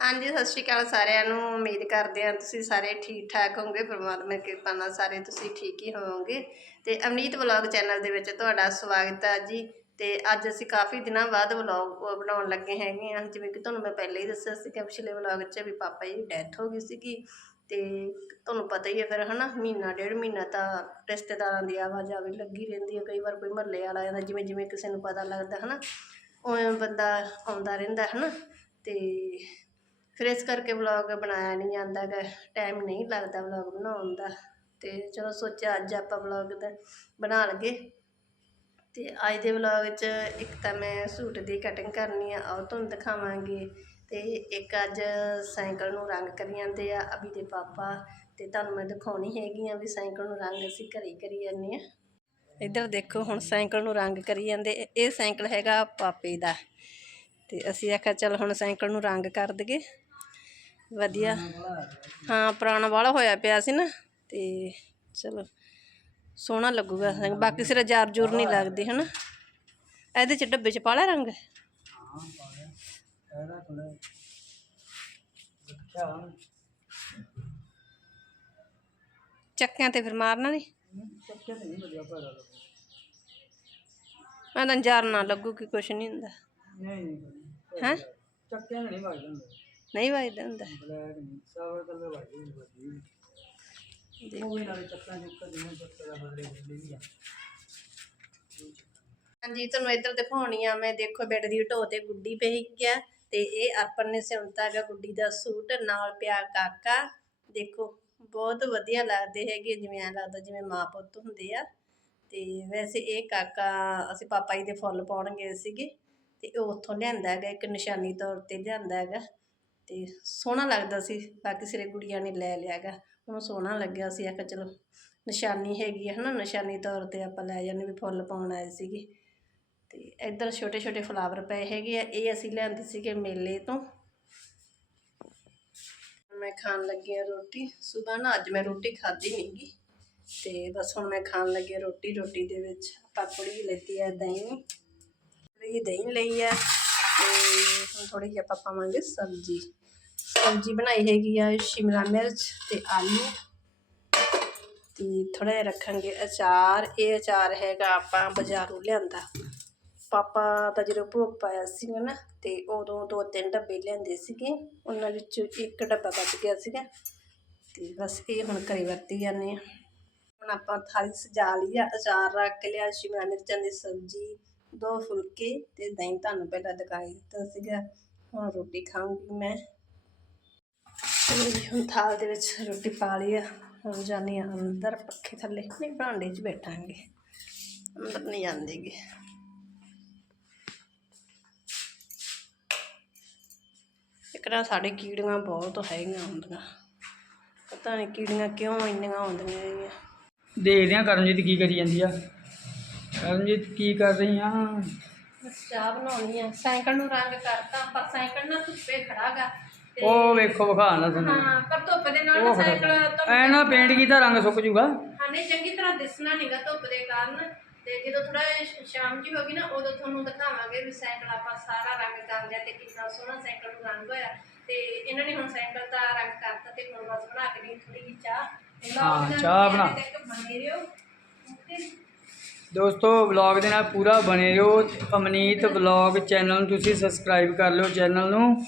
ਹਾਂਜੀ, ਸਤਿ ਸ਼੍ਰੀ ਅਕਾਲ ਸਾਰਿਆਂ ਨੂੰ। ਉਮੀਦ ਕਰਦੇ ਹਾਂ ਤੁਸੀਂ ਸਾਰੇ ਠੀਕ ਠਾਕ ਹੋਵੋਗੇ। ਪਰਮਾਤਮਾ ਦੀ ਕਿਰਪਾ ਨਾਲ ਸਾਰੇ ਤੁਸੀਂ ਠੀਕ ਹੀ ਹੋਵੋਗੇ। ਤੇ ਅਮਨੀਤ ਵਲੌਗ ਚੈਨਲ ਦੇ ਵਿੱਚ ਤੁਹਾਡਾ ਸਵਾਗਤ ਹੈ ਜੀ। ਤੇ ਅੱਜ ਅਸੀਂ ਕਾਫੀ ਦਿਨਾਂ ਬਾਅਦ ਵਲੌਗ ਬਣਾਉਣ ਲੱਗੇ ਹੈਗੇ ਹਾਂ। ਜਿਵੇਂ ਕਿ ਤੁਹਾਨੂੰ ਮੈਂ ਪਹਿਲਾਂ ਹੀ ਦੱਸਿਆ ਸੀ ਕਿ ਪਿਛਲੇ ਵਲੌਗ 'ਚ ਵੀ ਪਾਪਾ ਜੀ ਦੀ ਡੈਥ ਹੋ ਗਈ ਸੀਗੀ। ਤੇ ਤੁਹਾਨੂੰ ਪਤਾ ਹੀ ਹੈ ਫਿਰ, ਹਨਾ, ਮਹੀਨਾ, ਡੇਢ ਮਹੀਨਾ ਤਾਂ ਰਿਸ਼ਤੇਦਾਰਾਂ ਦੀ ਆਵਾਜਾਵੀ ਲੱਗੀ ਰਹਿੰਦੀ ਹੈ। ਕਈ ਵਾਰ ਕੋਈ ਮਹੱਲੇ ਵਾਲਾ ਜਾਂਦਾ ਜਿਵੇਂ ਜਿਵੇਂ ਕਿਸੇ ਨੂੰ ਪਤਾ ਲੱਗਦਾ, ਹਨਾ, ਉਵੇਂ ਬੰਦਾ ਆਉਂਦਾ ਰਹਿੰਦਾ, ਹਨਾ। ਤੇ ਫਿਰ ਇਸ ਕਰਕੇ ਵਲੌਗ ਬਣਾਇਆ ਨਹੀਂ ਜਾਂਦਾ ਗਾ ਟਾਈਮ ਨਹੀਂ ਲੱਗਦਾ ਵਲੌਗ ਬਣਾਉਣ ਦਾ। ਤੇ ਚਲੋ ਸੋਚਿਆ ਅੱਜ ਆਪਾਂ ਵਲੌਗ ਦਾ ਬਣਾ ਲਗੇ ਤੇ ਅੱਜ ਦੇ ਵਲੌਗ 'ਚ ਇੱਕ ਤਾਂ ਮੈਂ ਸੂਟ ਦੀ ਕਟਿੰਗ ਕਰਨੀ ਆ, ਉਹ ਤੁਹਾਨੂੰ ਦਿਖਾਵਾਂਗੇ। ਤੇ ਇੱਕ ਅੱਜ ਸਾਈਕਲ ਨੂੰ ਰੰਗ ਕਰੀ ਜਾਂਦੇ ਆ, ਅਭੀ ਦੇ ਪਾਪਾ। ਤੇ ਤੁਹਾਨੂੰ ਮੈਂ ਦਿਖਾਉਣੀ ਹੈਗੀ ਆ ਵੀ ਸਾਈਕਲ ਨੂੰ ਰੰਗ ਅਸੀਂ ਘਰੇ ਹੀ ਕਰੀ ਜਾਂਦੇ ਆ। ਇੱਧਰ ਦੇਖੋ, ਹੁਣ ਸਾਈਕਲ ਨੂੰ ਰੰਗ ਕਰੀ ਜਾਂਦੇ, ਇਹ ਸਾਈਕਲ ਹੈਗਾ ਪਾਪੇ ਦਾ। ਤੇ ਅਸੀਂ ਆਖਿਆ, ਚਲ ਹੁਣ ਸਾਈਕਲ ਨੂੰ ਰੰਗ ਕਰ ਦਈਏ। ਵਧੀਆ। ਹਾਂ ਪੁਰਾਣਾ ਵਾਲਾ ਹੋਇਆ ਪਿਆ ਸੀ ਨਾ ਤੇ ਚਲੋ ਸੋਹਣਾ ਲੱਗੂਗਾ ਰੰਗ। ਬਾਕੀ ਸਿਰ ਜਾਰ ਜੂਰ ਨਹੀਂ ਲੱਗਦੀ ਹਨਾ? ਇਹਦੇ ਚ ਡੱਬੇ ਚ ਪਾਲਾ ਰੰਗ? ਚੱਕਿਆਂ ਤੇ ਫਿਰ ਮਾਰਨਾ ਨਹੀਂ ਮੈਂ ਤਾਂ ਜਾਰ ਨਾ ਲੱਗੂ ਕਿ ਕੁਛ ਨਹੀਂ ਹੁੰਦਾ ਹੈ? ਚੱਕਿਆਂ ਨਹੀਂ ਵੱਜਦਾ ਹੁੰਦਾ ਨਹੀਂ ਵੱਜਦਾ ਹੁੰਦਾ। ਬਲੈਕ ਨਹੀਂ ਸਾਵਰ ਕਲਰ ਵੱਜਦੇ ਨਹੀਂ ਉਹ ਵੀ ਨਾਲੇ ਚੱਕਿਆਂ ਦੇ ਜਿਵੇਂ ਚੱਕੇ ਬਦਲੇ ਬਦਲੇ ਵੀ ਆ ਹਾਂਜੀ, ਤੁਹਾਨੂੰ ਇੱਧਰ ਦਿਖਾਉਣੀ ਆ, ਮੈਂ ਦੇਖੋ ਬੈੱਡ ਦੀ ਢੋ ਤੇ ਗੁੱਡੀ ਪਈ ਗਿਆ ਤੇ ਇਹ ਅਰਪਣ ਨੇ ਸਿਉਂਤਾ ਹੈਗਾ ਗੁੱਡੀ ਦਾ ਸੂਟ, ਨਾਲ ਪਿਆ ਕਾਕਾ। ਦੇਖੋ, ਬਹੁਤ ਵਧੀਆ ਲੱਗਦੇ ਹੈਗੇ, ਜਿਵੇਂ ਐਂ ਲੱਗਦਾ ਜਿਵੇਂ ਮਾਂ ਪੁੱਤ ਹੁੰਦੇ ਆ। ਤੇ ਵੈਸੇ ਇਹ ਕਾਕਾ, ਅਸੀਂ ਪਾਪਾ ਜੀ ਦੇ ਫੁੱਲ ਪਾਉਣ ਗਏ ਸੀਗੇ ਤੇ ਉਹ ਉੱਥੋਂ ਲਿਆਂਦਾ ਹੈਗਾ, ਇੱਕ ਨਿਸ਼ਾਨੀ ਤੌਰ ਤੇ ਲਿਆਂਦਾ ਹੈਗਾ। ਤੇ ਸੋਹਣਾ ਲੱਗਦਾ ਸੀ, ਬਾਕੀ ਸਿਰੇ ਗੁੜੀਆਂ ਨੇ ਲੈ ਲਿਆ ਹੈਗਾ। ਉਹਨੂੰ ਸੋਹਣਾ ਲੱਗਿਆ ਸੀ, ਆਖਿਆ ਚਲੋ ਨਿਸ਼ਾਨੀ ਹੈਗੀ ਹੈ ਹਨਾ, ਨਿਸ਼ਾਨੀ ਤੌਰ ਤੇ ਆਪਾਂ ਲੈ ਜਾਂਦੇ ਵੀ ਫੁੱਲ ਪਾਉਣ ਆਏ ਸੀਗੇ। ਤੇ ਇੱਧਰ ਛੋਟੇ ਛੋਟੇ ਫਲਾਵਰ ਪਏ ਹੈਗੇ ਆ, ਇਹ ਅਸੀਂ ਲਿਆਂਦੇ ਸੀਗੇ ਮੇਲੇ ਤੋਂ। ਮੈਂ ਖਾਣ ਲੱਗੀ ਆ ਰੋਟੀ ਸਵੇਰ ਨਾ ਅੱਜ ਮੈਂ ਰੋਟੀ ਖਾਧੀ ਨਹੀਂਗੀ ਤੇ ਬਸ ਹੁਣ ਮੈਂ ਖਾਣ ਲੱਗੀ ਆ ਰੋਟੀ ਰੋਟੀ ਦੇ ਵਿੱਚ ਆਪਾਂ ਥੋੜੀ ਲੈਤੀ ਆ ਦਹੀਂ। ਥੋੜੀ ਦਹੀਂ ਲਈ ਆ, ਤੇ ਹੁਣ ਥੋੜੀ ਜਿਹੀ ਆਪਾਂ ਪਾਵਾਂਗੇ ਸਬਜ਼ੀ। ਸਬਜ਼ੀ ਬਣਾਈ ਹੈਗੀ ਆ, ਸ਼ਿਮਲਾ ਮਿਰਚ ਤੇ ਆਲੂ। ਤੇ ਥੋੜਾ ਜਿਹਾ ਰੱਖਾਂਗੇ ਅਚਾਰ। ਇਹ ਅਚਾਰ ਹੈਗਾ ਆਪਾਂ ਬਾਜ਼ਾਰੋਂ ਲਿਆਂਦਾ। ਪਾਪਾ ਦਾ ਜਦੋਂ ਭੋਗ ਪਾਇਆ ਸੀਗਾ ਨਾ, ਤੇ ਉਦੋਂ ਦੋ ਤਿੰਨ ਡੱਬੇ ਲਿਆਂਦੇ ਸੀਗੇ। ਉਹਨਾਂ ਵਿੱਚੋਂ ਇੱਕ ਡੱਬਾ ਬਚ ਗਿਆ ਸੀਗਾ। ਤੇ ਬਸ ਇਹ ਹੁਣ ਘਰੇ ਵਰਤੀ ਜਾਂਦੇ ਆ ਹੁਣ ਆਪਾਂ ਥਾਲੀ ਸਜਾ ਲਈ ਆ, ਅਚਾਰ ਰੱਖ ਲਿਆ, ਸ਼ਿਮਲਾ ਮਿਰਚਾਂ ਦੀ ਸਬਜ਼ੀ, ਦੋ ਫੁਲਕੇ ਤੇ ਦਹੀਂ ਤੁਹਾਨੂੰ ਪਹਿਲਾਂ ਦਿਖਾਈ ਦਿੱਤਾ ਸੀਗਾ। ਹੁਣ ਰੋਟੀ ਖਾਊਂਗੀ ਮੈਂ। ਹੁਣ ਥਾਲ ਦੇ ਵਿੱਚ ਰੋਟੀ ਪਾ ਲਈ ਆ। ਹੁਣ ਜਾਂਦੇ ਆ ਅੰਦਰ ਪੱਖੇ ਥੱਲੇ। ਨਹੀਂ ਭਾਂਡੇ 'ਚ ਬੈਠਾਂਗੇ। ਅੰਦਰ ਨਹੀਂ ਜਾਂਦੇਗੇ। ਇੱਕ ਨਾ ਸਾਡੇ ਕੀੜੀਆਂ ਬਹੁਤ ਹੈਗੀਆਂ ਹੁੰਦੀਆਂ। ਪਤਾ ਨਹੀਂ ਕੀੜੀਆਂ ਕਿਉਂ ਇੰਨੀਆਂ ਹੁੰਦੀਆਂ ਹੈਗੀਆਂ। ਦੇਖਦੇ ਆ ਕਰਮਜੀਤ ਕੀ ਕਰੀ ਜਾਂਦੀ ਆ। ਕਰਮਜੀਤ ਕੀ ਕਰ ਰਹੀ ਆ? ਚਾਹ ਬਣਾਉਣੀ ਆ। ਸਾਈਕਲ ਨੂੰ ਰੰਗ ਕਰਤਾ ਪਰ ਸਾਈਕਲ ਨਾ ਧੁੱਪੇ ਖੜਾਗਾ ਉਹ ਵੇਖੋ ਵਿਖਾ ਨਾ ਤੁਹਾਨੂੰ। ਹਾਂ ਪਰ ਧੁੱਪ ਦੇ ਨਾਲ ਉਹ ਨਾ ਸਾਈਕਲ ਧੁੱਪ ਐ ਨਾ ਪੇਂਟ ਕੀਤਾ ਰੰਗ ਸੁੱਕ ਜੂਗਾ। ਹਾਂ ਨਹੀਂ ਚੰਗੀ ਤਰ੍ਹਾਂ ਦਿਸਣਾ ਨਹੀਂਗਾ ਧੁੱਪ ਦੇ ਕਾਰਨ। ਤੇ ਜਦੋਂ ਥੋੜਾ ਸ਼ਾਮ ਜੀ ਹੋ ਗਈ ਨਾ ਉਦੋਂ ਤੁਹਾਨੂੰ ਦਿਖਾਵਾਂਗੇ ਵੀ ਸਾਈਕਲ ਆਪਾਂ ਸਾਰਾ ਰੰਗ ਕਰ ਲਿਆ ਤੇ ਕਿੰਨਾ ਸੋਹਣਾ ਸਾਈਕਲ ਨੂੰ ਰੰਗ ਹੋਇਆ। ਤੇ ਇਹਨਾਂ ਨੇ ਹੁਣ ਸਾਈਕਲ ਦਾ ਰੰਗ ਕਰਤਾ ਤੇ ਹੁਣ ਬਸ ਬਣਾ ਕੇ ਲਈ ਥੋੜੀ ਜਿਹੀ ਚਾਹ। ਹਾਂ, ਚਾਹ ਬਣਾ। ਤੱਕ ਦੋਸਤੋ ਵਲੌਗ ਦੇ ਨਾਲ ਪੂਰਾ ਬਣੇ ਰਹੋ। ਅਮਨੀਤ ਵਲੌਗ ਚੈਨਲ ਨੂੰ ਤੁਸੀਂ ਸਬਸਕ੍ਰਾਈਬ ਕਰ ਲਿਓ ਚੈਨਲ ਨੂੰ।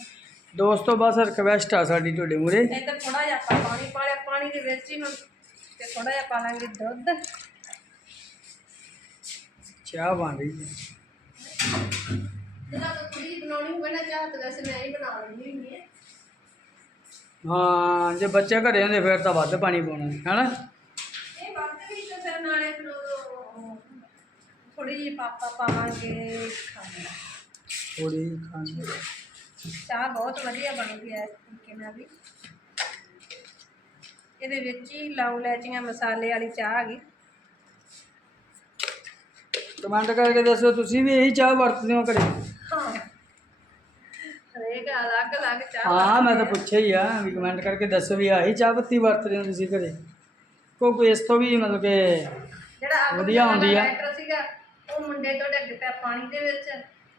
ਦੋਸਤੋ ਬਸ ਰਿਕਵੈਸਟ ਆ ਸਾਡੀ ਤੁਹਾਡੇ ਮੂਰੇ ਇੱਧਰ ਥੋੜਾ ਜਿਹਾ ਆਪਾਂ ਪਾਣੀ ਪਾ ਲਿਆ ਪਾਣੀ ਦੇ ਵਿੱਚ ਹੀ ਹੁਣ ਤੇ ਥੋੜਾ ਜਿਹਾ ਪਾ ਲਾਂਗੇ ਦੁੱਧ। ਚਾਹ ਬਣ ਰਹੀ ਹੈ। ਜਿਹੜਾ ਤਾਂ ਥੋੜੀ ਬਣਾਉਣੀ ਹੋਵੇ ਨਾ ਚਾਹ ਤਾਂ ਵੈਸੇ ਮੈਂ ਹੀ ਬਣਾ ਲੈਂਦੀ ਹੁੰਦੀ ਹੈ। ਹਾਂ ਜੇ ਬੱਚੇ ਘਰੇ ਹੁੰਦੇ ਫਿਰ ਤਾਂ ਵੱਧ ਪਾਣੀ ਪਾਉਣਾ ਹੈਨਾ? ਇਹ ਵੱਧ ਵੀ ਤੇ ਫਿਰ ਨਾਲੇ ਫਿਰ ਥੋੜੀ ਜਿਹੀ ਪਾਪਾ ਪਾਵਾਂਗੇ ਖਾਣਾ ਥੋੜੀ ਖਾਣੀ। ਚਾਹ ਬਹੁਤ ਵਧੀਆ ਬਣ ਗਈ ਹੈ ਇਸ ਤਰੀਕੇ ਨਾਲ ਵੀ। ਇਹਦੇ ਵਿੱਚ ਹੀ ਲੌਂਗ ਲੈਚੀਆਂ ਮਸਾਲੇ ਵਾਲੀ ਚਾਹ ਆ ਗਈ। ਕਮੈਂਟ ਕਰਕੇ ਦੱਸੋ ਤੁਸੀਂ ਵੀ ਇਹੀ ਚਾਹ ਵਰਤਦੇ ਹੋ ਘਰੇ? ਹਾਂ। ਹਰੇਕ ਅਲੱਗ ਅਲੱਗ ਚਾਹ ਹਾਂ ਮੈਂ ਤਾਂ ਪੁੱਛਿਆ ਹੀ ਆ ਵੀ ਕਮੈਂਟ ਕਰਕੇ ਦੱਸੋ ਵੀ ਆਹੀ ਚਾਹ ਪੱਤੀ ਵਰਤਦੇ ਹੋ ਤੁਸੀਂ ਘਰੇ? ਕੋਈ ਕੋਈ ਇਸ ਤੋਂ ਵੀ ਮਤਲਬ ਕਿ ਜਿਹੜਾ ਵਧੀਆ ਹੁੰਦੀ ਆ। ਲੈਟਰ ਸੀਗਾ ਉਹ ਮੁੰਡੇ ਤੋਂ ਡਿੱਗ ਪਿਆ ਪਾਣੀ ਦੇ ਵਿੱਚ।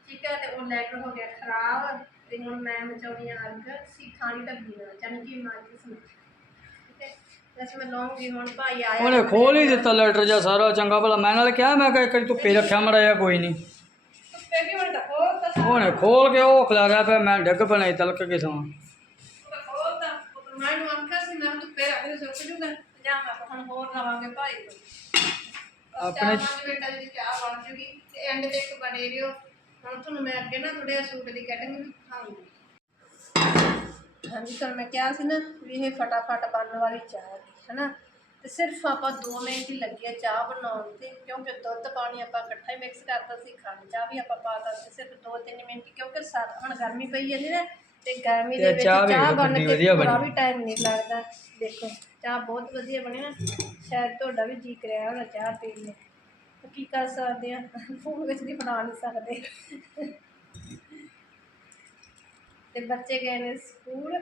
ਠੀਕ ਹੈ ਤੇ ਉਹ ਲੈਟਰ ਹੋ ਗਿਆ ਖਰਾਬ। ਤੇ ਹੁਣ ਮੈਂ ਮਚਾਉਣੀ ਆ ਅੱਗ ਸਿਖਾਣੀ ਨਾਲ ਜਾਨੀ ਕਿ ਮਾਚਿਸ ਨਾਲ ਠੀਕ ਹੈ? ਵੈਸੇ ਮੈਂ ਲਾਉਂਗੀ ਹੁਣ ਭਾਈ ਆਇਆ ਉਹਨੇ ਖੋਲ ਹੀ ਦਿੱਤਾ ਲੈਟਰ ਜਾਂ ਸਾਰਾ ਚੰਗਾ ਭਲਾ। ਮੈਂ ਨਾਲ ਕਿਹਾ ਮੈਂ ਕਿਹਾ ਇੱਕ ਵਾਰੀ ਧੁੱਪੇ ਰੱਖਿਆ ਮੜਾ ਜਾ ਕੋਈ ਨਹੀਂ ਧੁੱਪੇ ਕੀ ਹੁਣ ਤਾਂ ਖੋਲ ਤਾਂ ਉਹਨੇ ਖੋਲ ਕੇ ਉਹ ਖਿਲਾਰਿਆ ਪਿਆ ਮੈਂ ਡਿੱਗ ਪਣਾ ਤਲਕ ਕੇ ਸਮਾਂ ਖੋਲ ਤਾਂ ਮੈਂ ਨੂੰ ਆਖਿਆ ਸੀ ਮੈਂ ਧੁੱਪੇ ਰੱਖ ਦੇ ਸੁੱਕ ਜੂਗਾ। ਜਾਂ ਆਪਾਂ ਹੁਣ ਹੋਰ ਲਵਾਂਗੇ ਭਾਈ। ਤੋਂ ਆਪਣੇ- ਆਪਣੇ ਚਾਹ ਬੇਟਾ ਦੀ ਚਾਹ ਬਣ ਜੂਗੀ ਤੇ ਐਂਡ ਤੇ ਇੱਕ ਬਣੇ ਰਿਓ। ਹੁਣ ਤੁਹਾਨੂੰ ਮੈਂ ਅੱਗੇ ਨਾ ਥੋੜੇ ਸੂਟ ਦੀ ਕਟਿੰਗ ਵੀ ਦਿਖਾਉਂਗੀ। ਹਾਂਜੀ ਤਾਂ ਮੈਂ ਕਿਹਾ ਸੀ ਨਾ ਵੀ ਇਹ ਫਟਾਫਟ ਬਣਨ ਵਾਲੀ ਚਾਹ ਹੈ ਹਨਾ? ਤੇ ਸਿਰਫ ਆਪਾਂ 2 ਮਿੰਟ ਹੀ ਲੱਗੇ ਆ ਚਾਹ ਬਣਾਉਣ ਤੇ ਕਿਉਂਕਿ ਦੁੱਧ ਪਾਣੀ ਆਪਾਂ ਇਕੱਠਾ ਹੀ ਮਿਕਸ ਕਰਤਾ ਸੀ ਖੰਡ ਚਾਹ ਵੀ ਆਪਾਂ ਪਾਤਾ ਸੀ ਸਿਰਫ 2-3 ਮਿੰਟ ਕਿਉਂਕਿ ਹੁਣ ਗਰਮੀ ਪਈ ਜਾਂਦੀ ਨਾ ਤੇ ਗਰਮੀ ਦੇ ਵਿੱਚ ਚਾਹ ਬਣ ਕੇ ਬਣੀ। ਵੀ ਟਾਈਮ ਨਹੀਂ ਲੱਗਦਾ। ਦੇਖੋ ਚਾਹ ਬਹੁਤ ਵਧੀਆ ਬਣੀ ਨਾ ਸ਼ਾਇਦ ਤੁਹਾਡਾ ਵੀ ਜੀ ਕਰਿਆ ਹੋਣਾ ਚਾਹ ਪੀਣ ਨੂੰ। ਤਾਂ ਕੀ ਕਰ ਸਕਦੇ ਆ? ਫੋਨ ਵਿੱਚ ਨਹੀਂ ਬਣਾ ਨਹੀਂ ਸਕਦੇ। ਤੇ ਬੱਚੇ ਗਏ ਨੇ ਸਕੂਲ।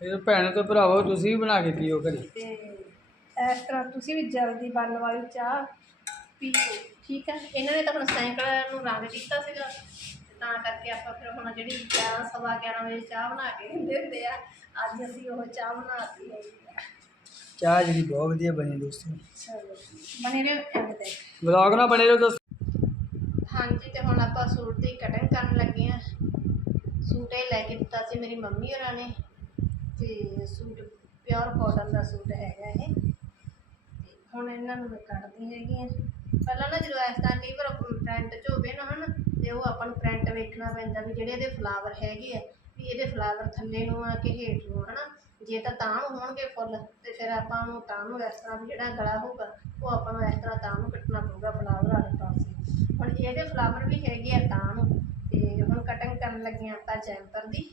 ਫਿਰ ਭੈਣ ਤੇ ਭਰਾਵੋ ਤੁਸੀਂ ਵੀ ਬਣਾ ਕੇ ਪੀਓ ਘਰੇ। ਤੇ ਇਸ ਤਰ੍ਹਾਂ ਤੁਸੀਂ ਵੀ ਜਲਦੀ ਬਣਨ ਵਾਲੀ ਚਾਹ ਪੀਓ ਠੀਕ ਹੈ ਇਹਨਾਂ ਨੇ ਤਾਂ ਹੁਣ ਸਾਈਕਲ ਨੂੰ ਰੰਗ ਦਿੱਤਾ ਸੀਗਾ। ਤੇ ਤਾਂ ਕਰਕੇ ਆਪਾਂ ਫਿਰ ਹੁਣ ਜਿਹੜੀ 11 ਸਵਾ 11 ਵਜੇ ਚਾਹ ਬਣਾ ਕੇ ਦਿੰਦੇ ਹੁੰਦੇ ਆ। ਅੱਜ ਅਸੀਂ ਉਹ ਚਾਹ ਬਣਾਤੀ ਹੈ ਚਾਹ ਜਿਹੜੀ ਬਹੁਤ ਵਧੀਆ ਬਣੀ ਦੋਸਤੋ। ਚਲੋ ਬਣੇ ਰਹੋ ਐਂਡ ਤੱਕ। ਵਲੌਗ ਨਾ ਬਣੇ ਰਹੋ ਦੋਸਤੋ। ਹਾਂਜੀ ਤੇ ਹੁਣ ਆਪਾਂ ਸੂਟ ਦੀ ਕਟਿੰਗ ਕਰਨ ਲੱਗੇ ਆ ਸੂਟ ਇਹ ਲੈ ਕੇ ਦਿੱਤਾ ਸੀ ਮੇਰੀ ਮੰਮੀ ਹੋਰਾਂ ਨੇ। ਤੇ ਸੂਟ ਪਿਓਰ ਕਾਟਨ ਦਾ ਸੂਟ ਹੈਗਾ ਇਹ। ਤੇ ਹੁਣ ਇਹਨਾਂ ਨੂੰ ਮੈਂ ਕੱਟਦੀ ਹੈਗੀ ਆ ਪਹਿਲਾਂ ਨਾ ਜਦੋਂ ਇਸ ਤਰ੍ਹਾਂ ਕਈ ਵਾਰ ਪ੍ਰਿੰਟ 'ਚ ਹੋਵੇ ਨਾ ਹਨ ਤੇ ਉਹ ਆਪਾਂ ਨੂੰ ਪ੍ਰਿੰਟ ਵੇਖਣਾ ਪੈਂਦਾ ਵੀ ਜਿਹੜੇ ਇਹਦੇ ਫਲਾਵਰ ਹੈਗੇ ਆ ਵੀ ਇਹਦੇ ਫਲਾਵਰ ਥੱਲੇ ਨੂੰ ਆ ਕਿ ਹੇਠ ਨੂੰ ਹਨਾ। ਜੇ ਤਾਂ ਤਾਂ ਨੂੰ ਹੋਣਗੇ ਫੁੱਲ, ਤੇ ਫਿਰ ਆਪਾਂ ਨੂੰ ਤਾਂ ਨੂੰ ਇਸ ਤਰ੍ਹਾਂ ਵੀ ਜਿਹੜਾ ਗਲਾ ਹੋਊਗਾ, ਉਹ ਆਪਾਂ ਨੂੰ ਇਸ ਤਰ੍ਹਾਂ ਤਾਂ ਨੂੰ ਕੱਟਣਾ ਪਊਗਾ ਫਲਾਵਰ ਵਾਲੇ ਪਾਸੇ। ਹੁਣ ਇਹਦੇ ਫਲਾਵਰ ਵੀ ਹੈਗੇ ਆ ਤਾਂ ਨੂੰ, ਤੇ ਹੁਣ ਕਟਿੰਗ ਕਰਨ ਲੱਗੇ ਆਪਾਂ ਜੈਂਪਰ ਦੀ।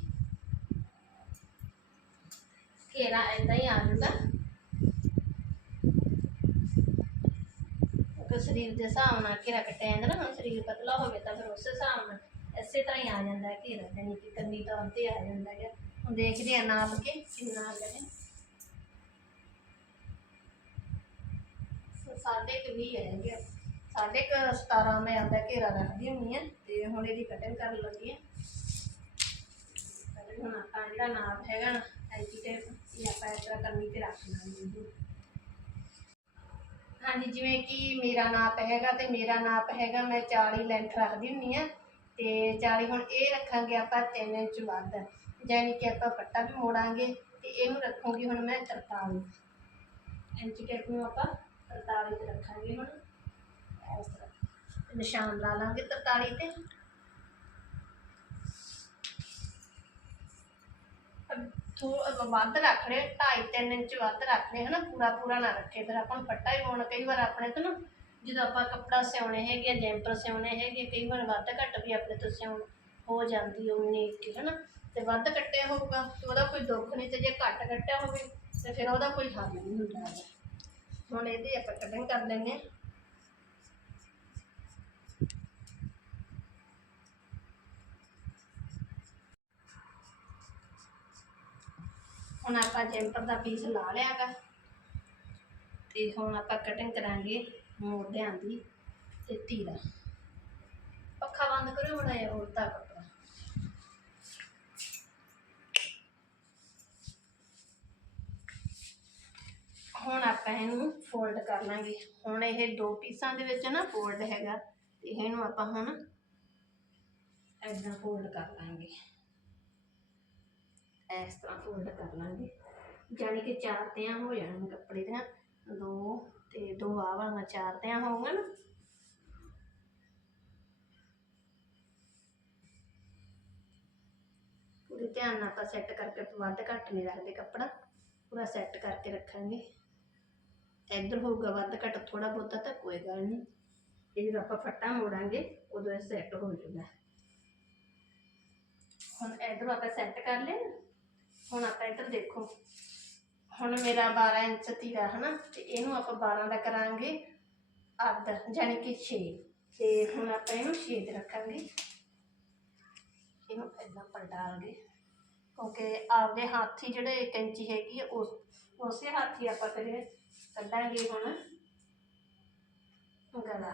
ਘੇਰਾ ਏਦਾਂ ਹੀ ਆ ਜਾਂਦਾ ਕਿ ਸਰੀਰ ਦੇ ਹਿਸਾਬ ਨਾਲ ਘੇਰਾ ਕੱਟਿਆ ਜਾਂਦਾ ਨਾ, ਹੁਣ ਸਰੀਰ ਪਤਲਾ ਹੋਵੇ ਤਾਂ ਫਿਰ ਉਸੇ ਹਿਸਾਬ ਨਾਲ ਇਸੇ ਤਰ੍ਹਾਂ ਹੀ ਆ ਜਾਂਦਾ ਘੇਰਾ ਜਾਨੀ ਕਿ ਕੰਨੀ ਤੌਰ ਤੇ ਆ ਜਾਂਦਾ ਹੈ। ਦੇਖਦੇ ਆ ਨਾਪ ਕੇ ਕਿੰਨਾ ਆ ਗਿਆ ਸੋ ਸਾਡੇ ਕੁ ਵੀ ਹੈਗੇ ਆ। ਸਾਢੇ ਕੁ 17 ਮੈਂ ਆਪਦਾ ਘੇਰਾ ਰੱਖਦੀ ਹੁੰਦੀ ਆ ਤੇ ਹੁਣ ਇਹਦੀ ਕਟਿੰਗ ਕਰਨ ਲੱਗੀ ਆ ਪਹਿਲੇ ਹੁਣ ਆਪਾਂ ਜਿਹੜਾ ਨਾਪ ਹੈਗਾ ਨਾ ਐਂਟੀ ਟੇਪ ਇਹ ਆਪਾਂ ਇਸ ਤਰ੍ਹਾਂ ਕਰਨੀ ਤੇ ਰੱਖ ਲਾਂਗੇ ਹਾਂਜੀ, ਜਿਵੇਂ ਕਿ ਮੇਰਾ ਨਾਪ ਹੈਗਾ ਤੇ ਮੇਰਾ ਨਾਪ ਹੈਗਾ, ਮੈਂ 40 ਲੈਂਥ ਰੱਖਦੀ ਹੁੰਦੀ ਆ ਤੇ 40 ਹੁਣ ਇਹ ਰੱਖਾਂਗੇ ਆਪਾਂ 3 ਇੰਚ ਵੱਧ। ਯਾਨੀ ਕਿ ਆਪਾਂ ਪੱਟਾ ਵੀ ਮੋੜਾਂਗੇ ਤੇ ਇਹਨੂੰ ਰੱਖੂੰਗੀ ਹੁਣ ਮੈਂ 43 ਇੰਚ ਟੇਪ ਨੂੰ ਆਪਾਂ 43 ਤੇ ਰੱਖਾਂਗੇ ਹੁਣ। ਇਸ ਤਰ੍ਹਾਂ। ਨਿਸ਼ਾਨ ਲਾ ਲਾਂਗੇ 43 ਤੇ। ਥੋੜਾ ਵੱਧ ਰੱਖ ਲੈ 2.5 3 ਇੰਚ ਵੱਧ ਰੱਖ ਲੈ ਹਨਾ, ਪੂਰਾ ਪੂਰਾ ਨਾ ਰੱਖੇ। ਫਿਰ ਆਪਾਂ ਨੂੰ ਫੱਟਾ ਹੀ ਪਾਉਣਾ ਕਈ ਵਾਰ ਆਪਣੇ ਤੋਂ ਨਾ, ਜਦੋਂ ਆਪਾਂ ਕੱਪੜਾ ਸਿਉਣੇ ਹੈਗੇ ਆ, ਜੈਂਪਰ ਸਿਉਣੇ ਹੈਗੇ ਕਈ ਵਾਰ ਵੱਧ ਘੱਟ ਵੀ ਆਪਣੇ ਤੋਂ ਸਿਉਣ ਹੋ ਜਾਂਦੀ ਉਨੀ ਕਿ ਹਨਾ। ਤੇ ਵੱਧ ਕੱਟਿਆ ਹੋਊਗਾ, ਤੇ ਉਹਦਾ ਕੋਈ ਦੁੱਖ ਨਹੀਂ ਤੇ ਜੇ ਘੱਟ ਕੱਟਿਆ ਹੋਵੇ, ਤੇ ਫਿਰ ਉਹਦਾ ਕੋਈ ਹੱਲ ਨਹੀਂ ਹੁੰਦਾ ਹੈਗਾ। ਹੁਣ ਇਹਦੀ ਆਪਾਂ ਕਟਿੰਗ ਕਰ ਲੈਂਦੇ ਹਾਂ। ਹੁਣ ਆਪਾਂ ਜੈਂਪਰ ਦਾ ਪੀਸ ਲਾ ਲਿਆ ਹੈਗਾ। ਤੇ ਹੁਣ ਆਪਾਂ ਕਟਿੰਗ ਕਰਾਂਗੇ ਮੋਢਿਆਂ ਦੀ ਤੇ ਤੀਰਾ। ਪੱਖਾ ਬੰਦ ਕਰਿਓ ਬੜਾ ਜਿਹਾ ਉਲਟਾ ਕੱਪੜਾ ਹੁਣ ਆਪਾਂ ਇਹਨੂੰ ਫੋਲਡ ਕਰ ਲਾਂਗੇ ਹੁਣ ਇਹ ਦੋ ਪੀਸਾਂ ਦੇ ਵਿੱਚ ਨਾ ਫੋਲਡ ਹੈਗਾ, ਤੇ ਇਹਨੂੰ ਆਪਾਂ ਹੁਣ ਐਦਾਂ ਫੋਲਡ ਕਰ ਲਾਂਗੇ। ਇਸ ਤਰ੍ਹਾਂ ਫੋਲਡ ਕਰ ਲਾਂਗੇ। ਜਾਣੀ ਕਿ ਚਾਰ ਤਿਆਂ ਹੋ ਜਾਣਗੇ ਕੱਪੜੇ ਦੀਆਂ। ਦੋ ਤੇ ਦੋ ਆਹ ਵਾਲਾ ਚਾਰ ਤਿਆਂ ਹੋਊਗਾ ਨਾ। ਪੂਰੇ ਧਿਆਨ ਨਾਲ ਆਪਾਂ ਸੈੱਟ ਕਰਕੇ ਵੱਧ ਘੱਟ ਨਹੀਂ ਰੱਖਦੇ ਕੱਪੜਾ। ਪੂਰਾ ਸੈੱਟ ਕਰਕੇ ਰੱਖਾਂਗੇ। ਇੱਧਰ ਹੋਊਗਾ ਵੱਧ ਘੱਟ ਥੋੜਾ ਬਹੁਤਾ ਤਾਂ ਕੋਈ ਗੱਲ ਨਹੀਂ। ਇਹ ਜਦੋਂ ਆਪਾਂ ਫੱਟਾ ਮੋੜਾਂਗੇ, ਉਦੋਂ ਇਹ ਸੈੱਟ ਹੋ ਜਾਊਗਾ। ਹੁਣ ਇੱਧਰੋਂ ਆਪਾਂ ਸੈੱਟ ਕਰ ਲਿਆ ਹੁਣ ਆਪਾਂ ਇੱਧਰ ਦੇਖੋ। ਹੁਣ ਮੇਰਾ 12 ਇੰਚ ਤੀਰਾ ਹਨਾ? ਤੇ ਇਹਨੂੰ ਆਪਾਂ 12 ਦਾ ਕਰਾਂਗੇ ਅੱਧ ਯਾਨੀ ਕਿ 6 ਤੇ ਹੁਣ ਆਪਾਂ ਇਹਨੂੰ 6 ਤੇ ਰੱਖਾਂਗੇ। ਇਹਨੂੰ ਇਦਾਂ ਪਲਟਾਂਗੇ। ਕਿਉਂਕਿ ਆਪਦੇ ਹੱਥ ਹੀ ਜਿਹੜੇ 1 ਇੰਚ ਹੈਗੀ ਆ ਉਸ ਉਸੇ ਹੱਥ ਹੀ ਆਪਾਂ ਕਰੀਏ ਕੱਢਾਂਗੇ ਹੁਣ। ਗਲਾ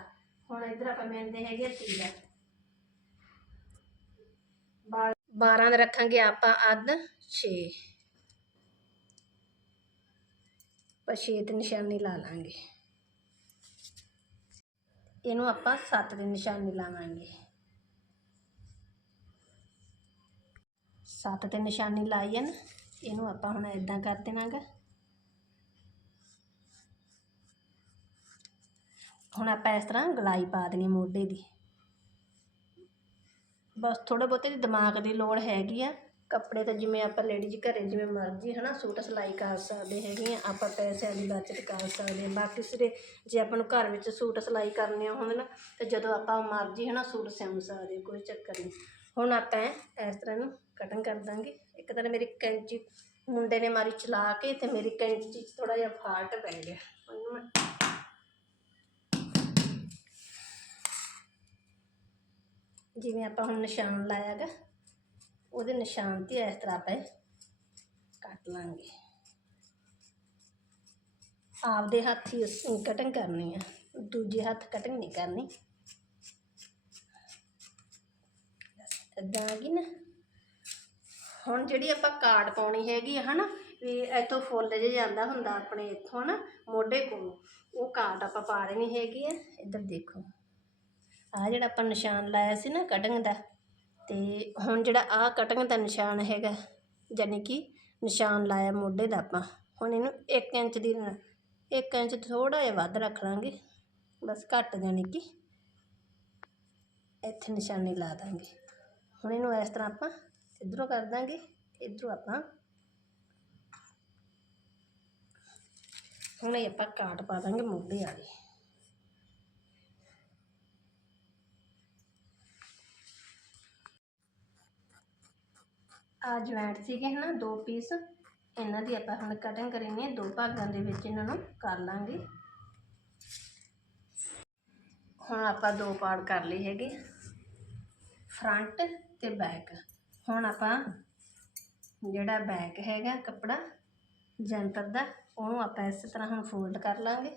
ਹੁਣ ਇੱਧਰ ਆਪਾਂ ਮਿਲਦੇ ਹੈਗੇ ਆ ਤੀਰਾ ਬਾਲ 12 ਦਾ ਰੱਖਾਂਗੇ ਆਪਾਂ ਅੱਧ 6 ਆਪਾਂ 6 ਤੇ ਨਿਸ਼ਾਨੀ ਲਾ ਲਾਂਗੇ। ਇਹਨੂੰ ਆਪਾਂ 7 ਦੀ ਨਿਸ਼ਾਨੀ ਲਾਵਾਂਗੇ 7 ਤੇ ਨਿਸ਼ਾਨੀ ਲਾਈ ਹੈ ਇਹਨੂੰ ਆਪਾਂ ਹੁਣ ਇਦਾਂ ਕਰ ਦੇਵਾਂਗਾ ਹੁਣ ਆਪਾਂ ਇਸ ਤਰ੍ਹਾਂ ਗਲਾਈ ਪਾ ਦੇਣੀ ਮੋਢੇ ਦੀ। ਬਸ ਥੋੜ੍ਹਾ ਬਹੁਤੇ ਦਿਮਾਗ ਦੀ ਲੋੜ ਹੈਗੀ ਆ। ਕੱਪੜੇ ਤਾਂ ਜਿਵੇਂ ਆਪਾਂ ਲੇਡੀਜ਼ ਘਰੇ ਜਿਵੇਂ ਮਰਜ਼ੀ ਹਨਾ ਸੂਟ ਸਿਲਾਈ ਕਰ ਸਕਦੇ ਹੈਗੇ ਆ, ਆਪਾਂ ਪੈਸਿਆਂ ਦੀ ਬਚਤ ਕਰ ਸਕਦੇ ਹਾਂ ਬਾਕੀ ਸਿਰੇ ਜੇ ਆਪਾਂ ਨੂੰ ਘਰ ਵਿੱਚ ਸੂਟ ਸਿਲਾਈ ਕਰਨੇ ਹੋਣ ਨਾ, ਤਾਂ ਜਦੋਂ ਆਪਾਂ ਮਰਜ਼ੀ ਹਨਾ ਸੂਟ ਸਿਉਂ ਸਕਦੇ ਕੋਈ ਚੱਕਰ ਨਹੀਂ। ਹੁਣ ਆਪਾਂ ਇਸ ਤਰ੍ਹਾਂ ਨੂੰ ਕਟਿੰਗ ਕਰ ਦਾਂਗੇ। ਇੱਕ ਤਾਂ ਮੇਰੀ ਕੈਂਚੀ ਮੁੰਡੇ ਨੇ ਮਾਰੀ ਚਲਾ ਕੇ ਤੇ ਮੇਰੀ ਕੈਂਚੀ 'ਚ ਥੋੜਾ ਜਿਹਾ ਫਾਲਟ ਪੈ ਗਿਆ। ਉਹਨੂੰ ਜਿਵੇਂ ਆਪਾਂ ਹੁਣ ਨਿਸ਼ਾਨ ਲਾਇਆ ਗਾ ਉਹਦੇ ਨਿਸ਼ਾਨ ਤੇ ਇਸ ਤਰ੍ਹਾਂ ਆਪਾਂ ਕੱਟ ਲਾਂਗੇ। ਆਪਦੇ ਹੱਥ ਹੀ ਕਟਿੰਗ ਕਰਨੀ ਆ, ਦੂਜੇ ਹੱਥ ਕਟਿੰਗ ਨਹੀਂ ਕਰਨੀ। ਇਦਾਂ ਆ ਗਈ ਨਾ। ਹੁਣ ਜਿਹੜੀ ਆਪਾਂ ਕਾਰਡ ਪਾਉਣੀ ਹੈਗੀ ਆ ਹਨਾ, ਵੀ ਇੱਥੋਂ ਫੁੱਲ ਜੇ ਜਾਂਦਾ ਹੁੰਦਾ ਆਪਣੇ ਇੱਥੋਂ ਨਾ ਮੋਢੇ ਕੋਲ, ਉਹ ਕਾਰਡ ਆਪਾਂ ਪਾ ਦੇਣੀ ਹੈਗੀ ਆ, ਇੱਧਰ ਦੇਖੋ। ਆ ਜਿਹੜਾ ਆਪਾਂ ਨਿਸ਼ਾਨ ਲਾਇਆ ਸੀ ਨਾ ਕਟਿੰਗ ਦਾ, ਤੇ ਹੁਣ ਜਿਹੜਾ ਆ ਕਟਿੰਗ ਦਾ ਨਿਸ਼ਾਨ ਹੈਗਾ ਯਾਨੀ ਕਿ ਨਿਸ਼ਾਨ ਲਾਇਆ ਮੋਢੇ ਦਾ ਆਪਾਂ, ਹੁਣ ਇਹਨੂੰ 1 ਇੰਚ ਦੀ 1 ਇੰਚ ਥੋੜਾ ਜਿਹਾ ਵੱਧ ਰੱਖ ਲਾਂਗੇ, ਬਸ ਘੱਟ ਜਾਣੀ ਕਿ ਇੱਥੇ ਨਿਸ਼ਾਨੀ ਲਾ ਦਾਂਗੇ। ਹੁਣ ਇਹਨੂੰ ਇਸ ਤਰ੍ਹਾਂ ਆਪਾਂ ਇਧਰੋਂ ਕਰ ਦਾਂਗੇ, ਇਧਰੋਂ ਆਪਾਂ ਹੁਣ ਇਹ ਆਪਾਂ ਕਾਟ ਪਾ ਦਾਂਗੇ ਮੋਢੇ ਵਾਲੀ। ਜੁਆਇੰਟ ਸੀਗੇ ਹਨਾ, ਦੋ ਪੀਸ ਇਹਨਾਂ ਦੀ ਆਪਾਂ ਹੁਣ ਕਟਿੰਗ ਕਰਨੀ ਹੈ, ਦੋ ਭਾਗਾਂ ਦੇ ਵਿੱਚ ਇਹਨਾਂ ਨੂੰ ਕਰ ਲਾਂਗੇ। ਹੁਣ ਆਪਾਂ ਦੋ ਪਾਰਟ ਕਰ ਲਈ ਹੈਗੇ। ਫਰੰਟ ਤੇ ਬੈਕ ਹੁਣ ਆਪਾਂ ਜਿਹੜਾ ਬੈਕ ਹੈਗਾ, ਕੱਪੜਾ ਜੈਂਟਰ ਦਾ, ਉਹਨੂੰ ਆਪਾਂ ਇਸ ਤਰ੍ਹਾਂ ਹੁਣ ਫੋਲਡ ਕਰ ਲਾਂਗੇ।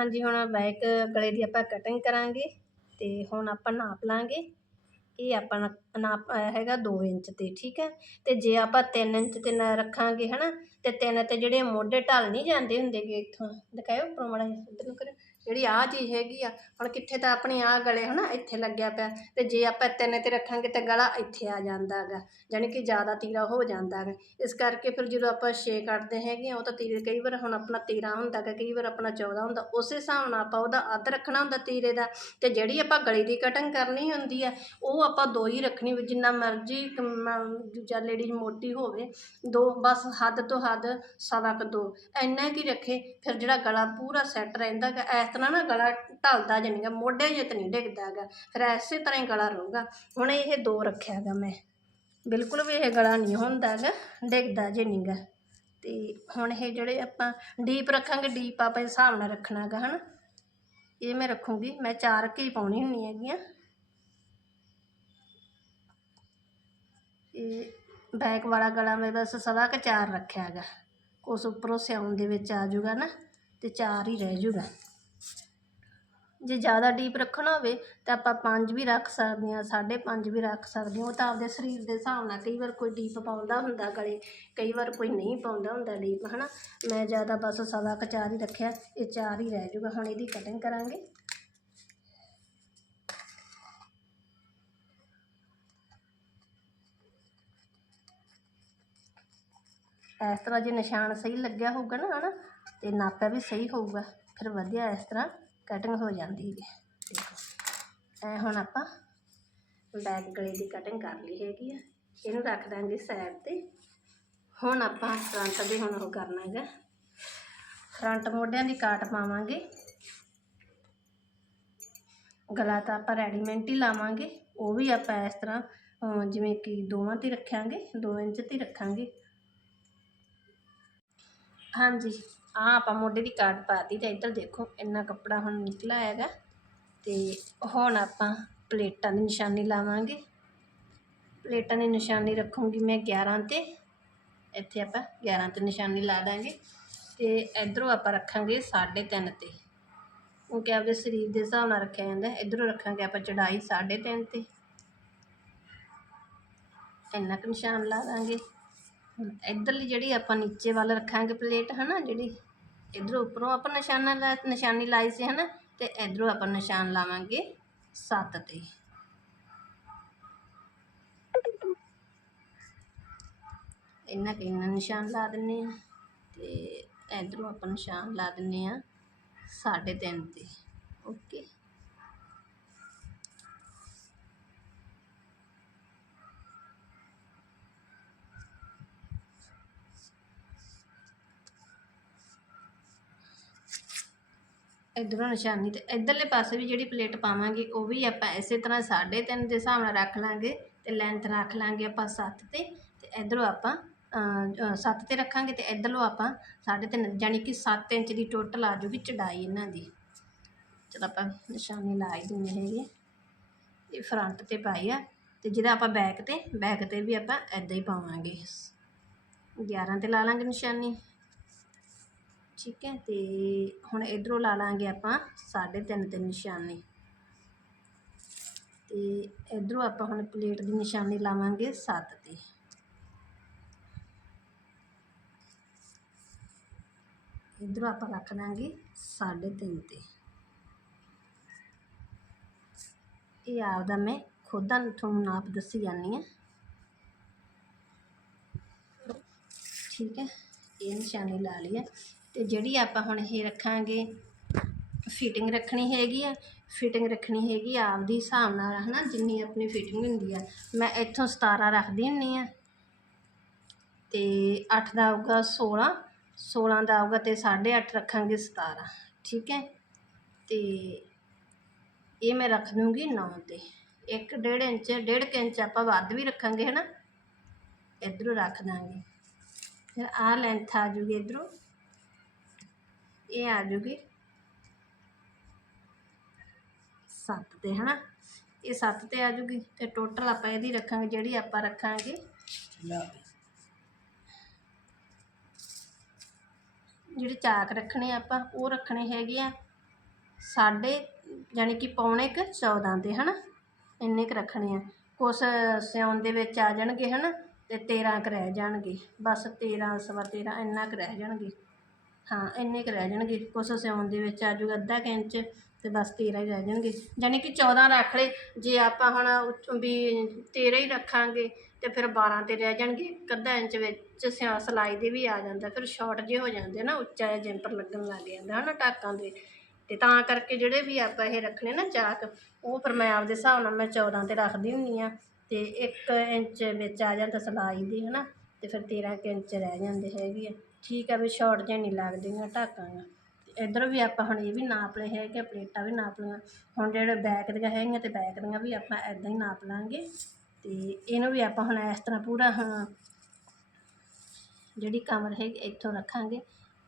ਹਾਂਜੀ, ਹੁਣ ਬੈਕ ਗਲੇ ਦੀ ਆਪਾਂ ਕਟਿੰਗ ਕਰਾਂਗੇ ਤੇ ਹੁਣ ਆਪਾਂ ਨਾਪ ਲਾਂਗੇ। ਇਹ ਆਪਾਂ ਨਾਪ ਹੈਗਾ 2 ਇੰਚ ਤੇ, ਠੀਕ ਹੈ? ਤੇ ਜੇ ਆਪਾਂ 3 ਇੰਚ ਤੇ ਨਾ ਰੱਖਾਂਗੇ, ਹਨਾ? ਤੇ ਤਿੰਨ ਤੇ ਜਿਹੜੇ ਮੋਢੇ ਢਲ ਨਹੀਂ ਜਾਂਦੇ ਹੁੰਦੇਗੇ ਇੱਥੋਂ। ਦਿਖਾਇਓ ਉੱਪਰੋਂ ਇੱਧਰ ਨੂੰ ਕਰਿਓ। ਜਿਹੜੀ ਆਹ ਚੀਜ਼ ਹੈਗੀ ਆ, ਹੁਣ ਕਿੱਥੇ ਤਾਂ ਆਪਣੀ ਆਹ ਗਲੇ ਹਨਾ ਇੱਥੇ ਲੱਗਿਆ ਪਿਆ, ਤੇ ਜੇ ਆਪਾਂ ਤਿੰਨ ਤੇ ਰੱਖਾਂਗੇ ਤਾਂ ਗਲਾ ਇੱਥੇ ਆ ਜਾਂਦਾ ਹੈਗਾ ਯਾਨੀ ਕਿ ਜ਼ਿਆਦਾ ਤੀਰਾ ਹੋ ਜਾਂਦਾ ਹੈਗਾ। ਇਸ ਕਰਕੇ ਫਿਰ ਜਦੋਂ ਆਪਾਂ ਛੇ ਕੱਟਦੇ ਹੈਗੇ ਆ, ਉਹ ਤਾਂ ਤੀਰੇ ਕਈ ਵਾਰ ਹੁਣ ਆਪਣਾ 13 ਹੁੰਦਾ ਹੈਗਾ, ਕਈ ਵਾਰ ਆਪਣਾ 14 ਹੁੰਦਾ, ਉਸੇ ਹਿਸਾਬ ਨਾਲ ਆਪਾਂ ਉਹਦਾ ਅੱਧ ਰੱਖਣਾ ਹੁੰਦਾ ਤੀਰੇ ਦਾ, ਤੇ ਜਿਹੜੀ ਆਪਾਂ ਗਲੇ ਦੀ ਕਟਿੰਗ ਕਰਨੀ ਹੁੰਦੀ ਆ, ਉਹ ਆਪਾਂ ਦੋ ਹੀ ਰੱਖਣੀ, ਵੀ ਜਿੰਨਾ ਮਰਜ਼ੀ ਦੂਜਾ ਲੇਡੀ ਮੋਟੀ ਹੋਵੇ, ਦੋ, ਬਸ ਹੱਦ ਤੋਂ ਹੱਦ ਸਵਾ ਕੁ ਦੋ, ਇੰਨਾ ਕੀ ਰੱਖੇ, ਫਿਰ ਜਿਹੜਾ ਗਲਾ ਪੂਰਾ ਸੈੱਟ ਰਹਿੰਦਾ ਗਾ ਇਸ ਤਰ੍ਹਾਂ ਨਾ ਗਲਾ ਢਲਦਾ ਜਾਨੀ ਗਾ ਮੋਢੇ ਜੇ ਤੇ ਨਹੀਂ ਡਿੱਗਦਾ ਹੈਗਾ। ਫਿਰ ਐਸੇ ਤਰ੍ਹਾਂ ਹੀ ਗਲਾ ਰਹੂਗਾ। ਹੁਣ ਇਹ ਦੋ ਰੱਖਿਆ ਹੈਗਾ ਮੈਂ। ਬਿਲਕੁਲ ਵੀ ਇਹ ਗਲਾ ਨਹੀਂ ਹੁੰਦਾ ਹੈਗਾ, ਡਿੱਗਦਾ ਜੇ ਨਹੀਂ ਗਾ ਤੇ ਹੁਣ ਇਹ ਜਿਹੜੇ ਆਪਾਂ ਡੀਪ ਰੱਖਾਂਗੇ, ਡੀਪ ਆਪਾਂ ਹਿਸਾਬ ਨਾਲ ਰੱਖਣਾ ਗਾ ਹਨਾ? ਇਹ ਮੈਂ ਰੱਖੂੰਗੀ। ਮੈਂ ਚਾਰ ਕੀ ਪਾਉਣੀ ਹੁੰਨੀ ਹੈਗੀਆਂ। ਇਹ ਬੈਕ ਵਾਲਾ ਗਲਾ ਮੈਂ ਬਸ ਸਦਾ ਕੁ ਚਾਰ ਰੱਖਿਆ ਹੈਗਾ। ਉਸ ਉੱਪਰੋਂ ਸਿਆਉਣ ਦੇ ਵਿੱਚ ਆ ਜਾਊਗਾ ਨਾ, ਤੇ ਚਾਰ ਹੀ ਰਹਿ ਜਾਊਗਾ ਜੇ ਜ਼ਿਆਦਾ ਡੀਪ ਰੱਖਣਾ ਹੋਵੇ ਤਾਂ ਆਪਾਂ ਪੰਜ ਵੀ ਰੱਖ ਸਕਦੇ ਹਾਂ, ਸਾਢੇ ਪੰਜ ਵੀ ਰੱਖ ਸਕਦੇ ਹਾਂ। ਉਹ ਤਾਂ ਆਪਦੇ ਸਰੀਰ ਦੇ ਹਿਸਾਬ ਨਾਲ ਕਈ ਵਾਰ ਕੋਈ ਡੀਪ ਪਾਉਂਦਾ ਹੁੰਦਾ ਗਲੇ, ਕਈ ਵਾਰ ਕੋਈ ਨਹੀਂ ਪਾਉਂਦਾ ਹੁੰਦਾ ਡੀਪ ਹੈ ਨਾ ਮੈਂ ਜ਼ਿਆਦਾ ਬਸ ਸਵਾ ਕੁ ਚਾਰ ਹੀ ਰੱਖਿਆ, ਇਹ ਚਾਰ ਹੀ ਰਹਿ ਜਾਊਗਾ। ਹੁਣ ਇਹਦੀ ਕਟਿੰਗ ਕਰਾਂਗੇ। ਇਸ ਤਰ੍ਹਾਂ ਜੇ ਨਿਸ਼ਾਨ ਸਹੀ ਲੱਗਿਆ ਹੋਊਗਾ ਨਾ, ਹਨਾ? ਤੇ ਨਾਪਿਆ ਵੀ ਸਹੀ ਹੋਊਗਾ, ਫਿਰ ਵਧੀਆ ਇਸ ਤਰ੍ਹਾਂ ਕਟਿੰਗ ਹੋ ਜਾਂਦੀ ਹੈ ਦੇਖੋ ਐ ਹੁਣ ਆਪਾਂ ਬੈਕ ਗਲੇ ਦੀ ਕਟਿੰਗ ਕਰ ਲਈ ਹੈਗੀ ਆ। ਇਹਨੂੰ ਰੱਖ ਦਾਂਗੇ ਸਾਈਡ ਤੇ। ਹੁਣ ਆਪਾਂ ਫਰੰਟ ਦੇ ਹੁਣ ਉਹ ਕਰਨਾ ਹੈਗਾ। ਫਰੰਟ ਮੋਢਿਆਂ ਦੀ ਕਾਟ ਪਾਵਾਂਗੇ। ਗਲਾ ਤਾਂ ਆਪਾਂ ਰੈਡੀਮੈਂਟ ਹੀ ਲਾਵਾਂਗੇ। ਉਹ ਵੀ ਆਪਾਂ ਇਸ ਤਰ੍ਹਾਂ ਜਿਵੇਂ ਕਿ ਦੋਵਾਂ ਤੇ ਰੱਖਾਂਗੇ 2 ਇੰਚ ਤੇ ਰੱਖਾਂਗੇ। ਹਾਂਜੀ। ਆ ਆਪਾਂ ਮੋਢੇ ਦੀ ਕਾਟ ਪਾਤੀ ਤੇ ਇੱਧਰ ਦੇਖੋ, ਇੰਨਾ ਕੱਪੜਾ ਹੁਣ ਨਿਕਲਾ ਹੈਗਾ। ਤੇ ਹੁਣ ਆਪਾਂ ਪਲੇਟਾਂ ਦੀ ਨਿਸ਼ਾਨੀ ਲਾਵਾਂਗੇ। ਪਲੇਟਾਂ ਦੀ ਨਿਸ਼ਾਨੀ ਰੱਖੂੰਗੀ ਮੈਂ 11 ਤੇ। ਇੱਥੇ ਆਪਾਂ 11 ਤੇ ਨਿਸ਼ਾਨੀ ਲਾ ਦਾਂਗੇ। ਤੇ ਇਧਰੋਂ ਆਪਾਂ ਰੱਖਾਂਗੇ 3.5 ਤੇ। ਉਹ ਕਿਉਂਕਿ ਆਪਦੇ ਸਰੀਰ ਦੇ ਹਿਸਾਬ ਨਾਲ ਰੱਖਿਆ ਜਾਂਦਾ। ਇਧਰੋਂ ਰੱਖਾਂਗੇ ਆਪਾਂ ਚੜਾਈ 3.5 ਤੇ। ਇੰਨਾ ਕੁ ਨਿਸ਼ਾਨ ਲਾ ਦਾਂਗੇ। ਇਧਰਲੀ ਜਿਹੜੀ ਆਪਾਂ ਨੀਚੇ ਵੱਲ ਰੱਖਾਂਗੇ ਪਲੇਟ, ਹਨਾ, ਜਿਹੜੀ ਇਧਰੋਂ ਉੱਪਰੋਂ ਆਪਾਂ ਨਿਸ਼ਾਨਾ ਲਾ, ਨਿਸ਼ਾਨੀ ਲਾਈ ਸੀ, ਹਨਾ, ਤੇ ਇਧਰੋਂ ਆਪਾਂ ਨਿਸ਼ਾਨ ਲਾਵਾਂਗੇ 7 ਤੇ। ਇੰਨਾ ਕੁ ਇੰਨਾ ਨਿਸ਼ਾਨ ਲਾ ਦਿੰਨੇ ਆ, ਤੇ ਇਧਰੋਂ ਆਪਾਂ ਨਿਸ਼ਾਨ ਲਾ ਦਿੰਨੇ ਆ 3.5 ਤੇ, ਓਕੇ। ਇਧਰੋਂ ਨਿਸ਼ਾਨੀ ਤੇ ਇਧਰਲੇ ਪਾਸੇ ਵੀ ਜਿਹੜੀ ਪਲੇਟ ਪਾਵਾਂਗੇ, ਉਹ ਵੀ ਆਪਾਂ ਇਸੇ ਤਰ੍ਹਾਂ 3.5 ਦੇ ਹਿਸਾਬ ਨਾਲ ਰੱਖ ਲਾਂਗੇ ਤੇ ਲੈਂਥ ਰੱਖ ਲਾਂਗੇ ਆਪਾਂ 7 ਤੇ ਤੇ ਇਧਰੋਂ ਆਪਾਂ 7 ਤੇ ਰੱਖਾਂਗੇ ਤੇ ਇਧਰੋਂ ਆਪਾਂ 3.5 ਯਾਨੀ ਕਿ 7 ਇੰਚ ਦੀ ਟੋਟਲ ਆ ਜੂਗੀ ਚੜਾਈ ਇਹਨਾਂ ਦੀ। ਚਲ ਆਪਾਂ ਨਿਸ਼ਾਨੀ ਲਾ ਹੀ ਦਿੰਦੇ ਹੈਗੇ। ਇਹ ਫਰੰਟ ਤੇ ਪਾਈ ਆ ਤੇ ਜਿਹੜਾ ਆਪਾਂ ਬੈਕ ਤੇ ਬੈਕ ਤੇ ਵੀ ਆਪਾਂ ਐਦਾਂ ਹੀ ਪਾਵਾਂਗੇ। 11 ਤੇ ਲਾ ਲਾਂਗੇ ਨਿਸ਼ਾਨੀ। ਠੀਕ ਹੈ, ਤੇ ਹੁਣ ਇਧਰੋਂ ਲਾ ਲਾਂਗੇ ਆਪਾਂ 3.5 ਤੇ ਨਿਸ਼ਾਨੀ। ਤੇ ਇਧਰੋਂ ਆਪਾਂ ਹੁਣ ਪਲੇਟ ਦੀ ਨਿਸ਼ਾਨੀ ਲਾਵਾਂਗੇ 7 ਤੇ ਇਧਰੋਂ ਆਪਾਂ ਰੱਖ ਦਾਂਗੇ 3.5 ਤੇ। ਇਹ ਆਪਦਾ ਮੈਂ ਖੁਦ ਦਾ ਤੁਹਾਨੂੰ ਨਾਪ ਦੱਸੀ ਜਾਂਦੀ ਹਾਂ। ਠੀਕ ਹੈ, ਇਹ ਨਿਸ਼ਾਨੀ ਲਾ ਲਈ ਹੈ। ਤੇ ਜਿਹੜੀ ਆਪਾਂ ਹੁਣ ਇਹ ਰੱਖਾਂਗੇ ਫਿਟਿੰਗ ਰੱਖਣੀ ਹੈਗੀ ਆ ਫਿਟਿੰਗ ਰੱਖਣੀ ਹੈਗੀ ਆ ਆਪਦੀ ਹਿਸਾਬ ਨਾਲ, ਹਨਾ, ਜਿੰਨੀ ਆਪਣੀ ਫਿਟਿੰਗ ਹੁੰਦੀ ਆ। ਮੈਂ ਇੱਥੋਂ 17 ਰੱਖਦੀ ਹੁੰਦੀ ਆ। ਤੇ 8 ਦਾ ਆਊਗਾ 16 16 ਦਾ ਆਊਗਾ ਤੇ 8.5 ਰੱਖਾਂਗੇ 17 ਠੀਕ ਹੈ? ਤੇ ਇਹ ਮੈਂ ਰੱਖ ਦੂੰਗੀ 9 ਤੇ। ਇੱਕ ਡੇਢ ਇੰਚ, ਡੇਢ ਕੁ ਇੰਚ ਆਪਾਂ ਵੱਧ ਵੀ ਰੱਖਾਂਗੇ, ਹਨਾ? ਇਧਰੋਂ ਰੱਖ ਦਾਂਗੇ। ਫਿਰ ਆਹ ਲੈਂਥ ਆ ਜੂਗੀ ਇਧਰੋਂ। ਇਹ ਆ ਜੂਗੀ 7 ਤੇ, ਹਨਾ? ਇਹ 7 ਤੇ ਆ ਜੂਗੀ ਤੇ ਟੋਟਲ ਆਪਾਂ ਇਹਦੀ ਰੱਖਾਂਗੇ, ਜਿਹੜੀ ਆਪਾਂ ਰੱਖਾਂਗੇ। ਜਿਹੜੇ ਚਾਕ ਰੱਖਣੇ ਆਪਾਂ, ਉਹ ਰੱਖਣੇ ਹੈਗੇ ਆ ਸਾਡੇ, ਯਾਨੀ ਕਿ ਪੌਣੇ ਕੁ 14 ਤੇ ਹਨਾ? ਇੰਨੇ ਕੁ ਰੱਖਣੇ ਆ। ਕੁਛ ਸਿਉਣ ਦੇ ਵਿੱਚ ਆ ਜਾਣਗੇ, ਹਨਾ? ਤੇ 13 ਕੁ ਰਹਿ ਜਾਣਗੇ। ਬਸ 13 ਸਵਾ 13 ਇੰਨਾ ਕੁ ਰਹਿ ਜਾਣਗੇ। ਹਾਂ, ਇੰਨੇ ਕੁ ਰਹਿ ਜਾਣਗੇ। ਕੁਛ ਸਿਉਣ ਦੇ ਵਿੱਚ ਆ ਜਾਊਗਾ, ਅੱਧਾ ਕੁ ਇੰਚ ਅਤੇ ਬਸ 13 ਹੀ ਰਹਿ ਜਾਣਗੇ। ਯਾਨੀ ਕਿ 14 ਰੱਖ ਲਏ। ਜੇ ਆਪਾਂ ਹੁਣ ਉੱਚ- ਵੀ 13 ਹੀ ਰੱਖਾਂਗੇ ਤੇ ਫਿਰ 12 ਤੇ ਰਹਿ ਜਾਣਗੇ। ਇੱਕ ਅੱਧਾ ਇੰਚ ਵਿੱਚ ਸਿਆ ਸਿਲਾਈ ਦੇ ਵੀ ਆ ਜਾਂਦਾ। ਫਿਰ ਸ਼ਾਰਟ ਜੇ ਹੋ ਜਾਂਦੇ ਨਾ, ਉੱਚਾ ਜਿਹਾ ਜੈਂਪਰ ਲੱਗਣ ਲੱਗ ਜਾਂਦਾ ਹੈ ਨਾ ਟਾਕਾਂ ਦੇ। ਅਤੇ ਤਾਂ ਕਰਕੇ ਜਿਹੜੇ ਵੀ ਆਪਾਂ ਇਹ ਰੱਖਣੇ ਨਾ ਚਾਕ, ਉਹ ਫਿਰ ਮੈਂ ਆਪਦੇ ਹਿਸਾਬ ਨਾਲ ਮੈਂ 14 ਤੇ ਰੱਖਦੀ ਹੁੰਦੀ ਹਾਂ। ਅਤੇ 1 ਇੰਚ ਵਿੱਚ ਆ ਜਾਂਦਾ ਸਿਲਾਈ ਦੀ ਹੈ ਨਾ ਅਤੇ ਫਿਰ 13 ਕੁ ਇੰਚ ਰਹਿ ਜਾਂਦੇ ਹੈਗੇ ਆ। ਠੀਕ ਆ ਵੀ ਸ਼ਾਰਟ ਜਿਹਾ ਨਹੀਂ ਲੱਗਦੀਆਂ ਟਾਕਾਂਗਾ ਤੇ ਇੱਧਰ ਵੀ ਆਪਾਂ ਹੁਣ ਇਹ ਵੀ ਨਾਪ ਲਏ ਹੈਗੇ ਪਲੇਟਾਂ ਵੀ ਨਾਪ ਲਈਆਂ। ਹੁਣ ਜਿਹੜੇ ਬੈਕ ਦੀਆਂ ਹੈਗੀਆਂ ਤੇ ਬੈਕ ਦੀਆਂ ਵੀ ਆਪਾਂ ਐਦਾਂ ਹੀ ਨਾਪ ਲਾਂਗੇ। ਤੇ ਇਹਨੂੰ ਵੀ ਆਪਾਂ ਹੁਣ ਇਸ ਤਰ੍ਹਾਂ ਪੂਰਾ ਹੁਣ ਜਿਹੜੀ ਕਮਰ ਹੈਗੀ ਇੱਥੋਂ ਰੱਖਾਂਗੇ।